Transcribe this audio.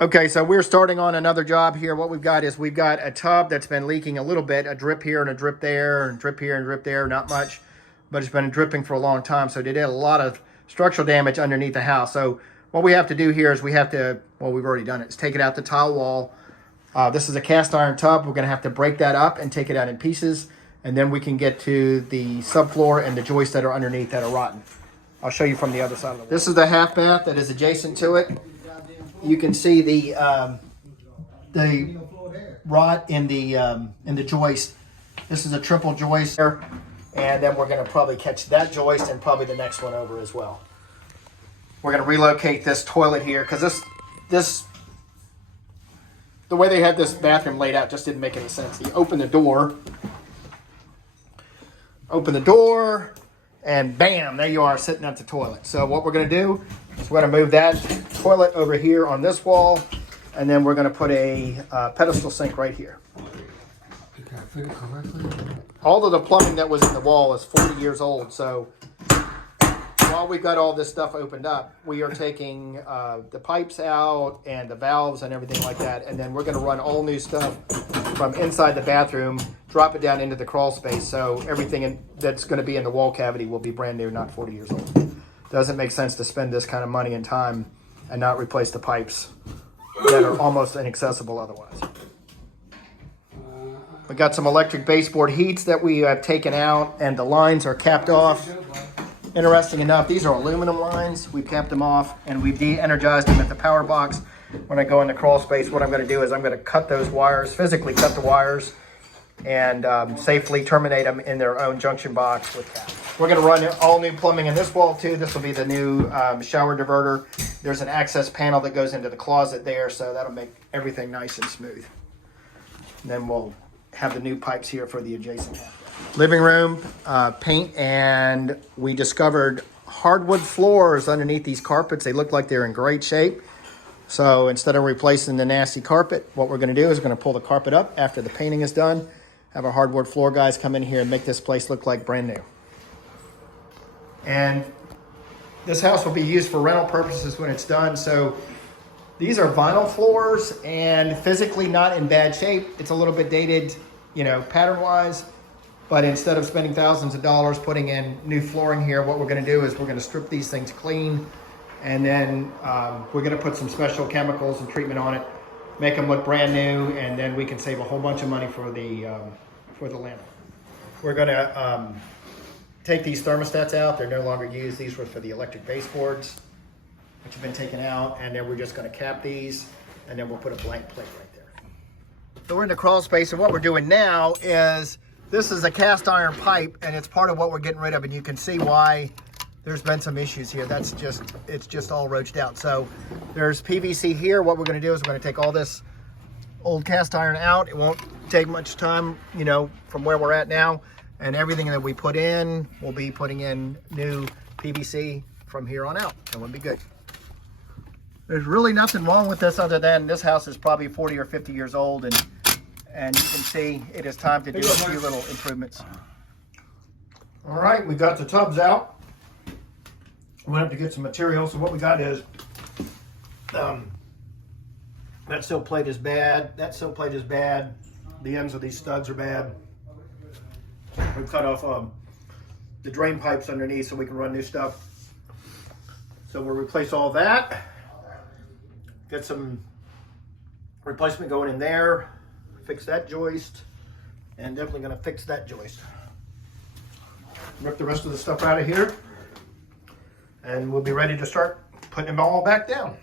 Okay, so we're starting on another job here. What we've got is we've got a tub that's been leaking a little bit, a drip here and a drip there, and drip here and drip there, not much, but it's been dripping for a long time. So they did a lot of structural damage underneath the house. So what we have to do here is we have to, well, we've already done it, is take it out the tile wall. This is a cast iron tub. We're gonna have to break that up and take it out in pieces, and then we can get to the subfloor and the joists that are underneath that are rotten. I'll show you from the other side of the wall. This is the half bath that is adjacent to it. You can see the rot in the joist. This is a triple joist there, and then we're going to probably catch that joist and probably the next one over as well. We're going to relocate this toilet here because this the way they had this bathroom laid out just didn't make any sense. You open the door, and bam, there you are sitting at the toilet. So what we're going to do is we're going to move that toilet over here on this wall, and then we're going to put a pedestal sink right here. Can I fit it correctly? All of the plumbing that was in the wall is 40 years old. So while we've got all this stuff opened up, we are taking the pipes out and the valves and everything like that. And then we're going to run all new stuff from inside the bathroom, drop it down into the crawl space. So everything that's going to be in the wall cavity will be brand new, not 40 years old. Doesn't make sense to spend this kind of money and time and not replace the pipes that are almost inaccessible otherwise. We got some electric baseboard heats that we have taken out, and the lines are capped off. Interesting enough, these are aluminum lines. We've capped them off and we've de-energized them at the power box. When I go in the crawl space, what I'm going to do is I'm going to cut those wires, physically cut the wires, and safely terminate them in their own junction box with caps. We're going to run all new plumbing in this wall too. This will be the new shower diverter. There's an access panel that goes into the closet there, so that'll make everything nice and smooth. And then we'll have the new pipes here for the adjacent half. Living room, paint, and we discovered hardwood floors underneath these carpets. They look like they're in great shape. So instead of replacing the nasty carpet, what we're going to do is we're going to pull the carpet up after the painting is done, have our hardwood floor guys come in here and make this place look like brand new. And this house will be used for rental purposes when it's done. So these are vinyl floors and physically not in bad shape. It's a little bit dated, you know, pattern-wise. But instead of spending thousands of dollars putting in new flooring here, what we're going to do is we're going to strip these things clean. And then we're going to put some special chemicals and treatment on it, make them look brand new, and then we can save a whole bunch of money for the landlord. We're going to take these thermostats out. They're no longer used. These were for the electric baseboards, which have been taken out. And then we're just going to cap these, and then we'll put a blank plate right there. So we're in the crawl space, and what we're doing now is this is a cast iron pipe, and it's part of what we're getting rid of, and you can see why there's been some issues here. It's just all roached out. So there's PVC here. What we're going to do is we're going to take all this old cast iron out. It won't take much time, you know, from where we're at now. And everything that we put in, we'll be putting in new PVC from here on out, and we'll be good. There's really nothing wrong with this other than this house is probably 40 or 50 years old, and you can see it is time to do a few little improvements. All right, we got the tubs out. We went up to get some material. So what we got is that sill plate is bad. That sill plate is bad. The ends of these studs are bad. We've cut off the drain pipes underneath so we can run new stuff. So we'll replace all that. Get some replacement going in there. Fix that joist, and definitely going to fix that joist. Rip the rest of the stuff out of here, and we'll be ready to start putting them all back down.